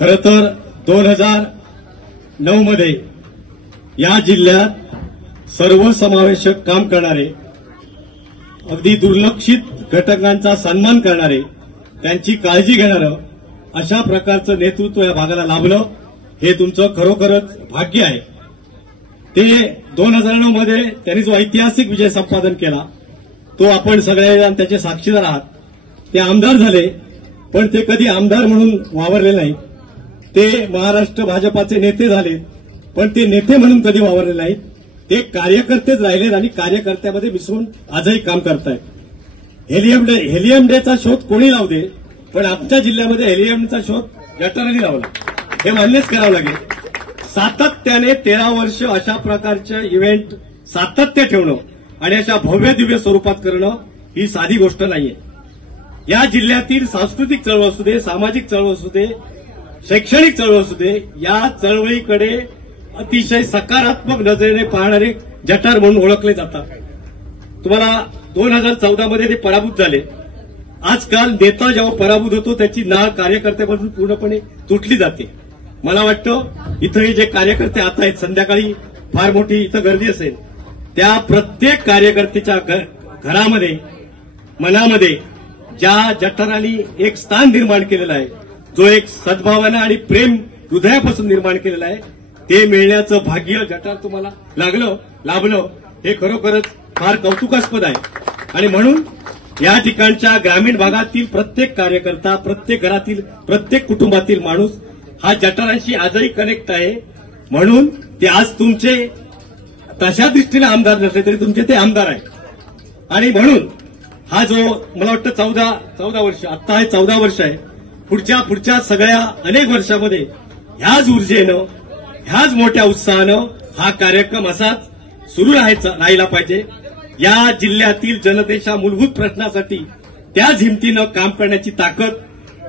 खरं तर 2009 मध्ये या जिल्ह्यात सर्वसमावेशक काम करणारे, अगदी दुर्लक्षित घटकांचा सन्मान करणारे, त्यांची काळजी घेणारं अशा प्रकारचं नेतृत्व या भागाला लाभलं, हे तुमचं खरोखरच भाग्य आहे। ते 2009 मध्ये त्यांनी जो ऐतिहासिक विजय संपादन केला तो आपण सगळेजण त्याचे साक्षीदार आहात। ते आमदार झाले, पण ते कधी आमदार म्हणून वावरले नाही। ते महाराष्ट्र भाजपाचे नेते झाले, पण ते नेते म्हणून कधी वावरले नाहीत। ते कार्यकर्तेच राहिलेत आणि कार्यकर्त्यामध्ये मिसळून आजही काम करतायत। हेलियम डेचा शोध कोणी लावू दे, पण आमच्या जिल्ह्यामध्ये हेलियमचा शोध जठारांनी लावला, हे मान्यच करावं लागेल। सातत्याने 13 वर्ष अशा प्रकारचे इव्हेंट सातत्य ठेवणं आणि अशा भव्य दिव्य स्वरूपात करणं ही साधी गोष्ट नाहीये। या जिल्ह्यातील सांस्कृतिक चळवळ असू दे, सामाजिक चळवळ असू दे, शैक्षणिक चळवळ असू दे, या चळवळीकडे अतिशय सकारात्मक नजरेने पाहणारे जठार म्हणून ओळखले जातात। तुम्हाला 2014 मध्ये ते पराभूत झाले। आजकाल नेता जेव्हा पराभूत होतो त्याची नाळ कार्यकर्त्यापासून पूर्णपणे तुटली जाते। मला वाटतं इथं जे कार्यकर्ते आता आहेत, संध्याकाळी फार मोठी इथं गर्दी असेल, त्या प्रत्येक कार्यकर्त्याच्या घरामध्ये, मनामध्ये ज्या जठारांनी एक स्थान निर्माण केलेलं आहे, जो एक सद्भावना आणि प्रेम हृदयापासून निर्माण केलेलं आहे, ते मिळण्याचं भाग्य जठार तुम्हाला लाभलं, हे खरोखरच फार कौतुकास्पद आहे। आणि म्हणून या ठिकाणच्या ग्रामीण भागातील प्रत्येक कार्यकर्ता, प्रत्येक घरातील, प्रत्येक कुटुंबातील माणूस हा जठारांशी आजही कनेक्ट आहे। म्हणून ते आज तुमचे तशा दृष्टीने आमदार नसले तरी तुमचे ते आमदार आहेत। आणि म्हणून हा जो मला वाटतं 14 वर्ष, आता हे 14 वर्ष आहे, पुढच्या सगळ्या अनेक वर्षामध्ये ह्याच ऊर्जेनं, ह्याच मोठ्या उत्साहानं हा कार्यक्रम असाच सुरू राहिला पाहिजे। या जिल्ह्यातील जनतेच्या मूलभूत प्रश्नासाठी त्याच हिमतीनं काम करण्याची ताकद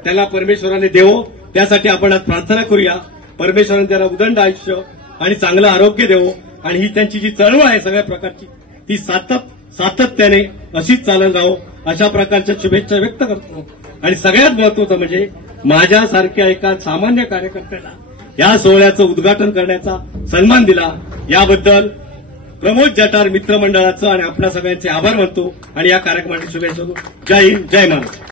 त्याला परमेश्वराने देवो, त्यासाठी आपण आज प्रार्थना करूया। परमेश्वराने त्याला उदंड आयुष्य आणि चांगलं आरोग्य देवो, आणि ही त्यांची जी चळवळ आहे सगळ्या प्रकारची, ती सातत्याने अशीच चालत राहो, अशा प्रकारच्या शुभेच्छा व्यक्त करतो। आणि सगळ्यात महत्वाचं म्हणजे माझ्यासारख्या एका सामान्य कार्यकर्त्याला या सोहळ्याचं उद्घाटन करण्याचा सन्मान दिला, याबद्दल प्रमोद जठार मित्रमंडळाचं आणि आपल्या सगळ्यांचे आभार मानतो आणि या कार्यक्रमाची शुभेच्छा देतो। जय हिंद, जय महाराष्ट्र।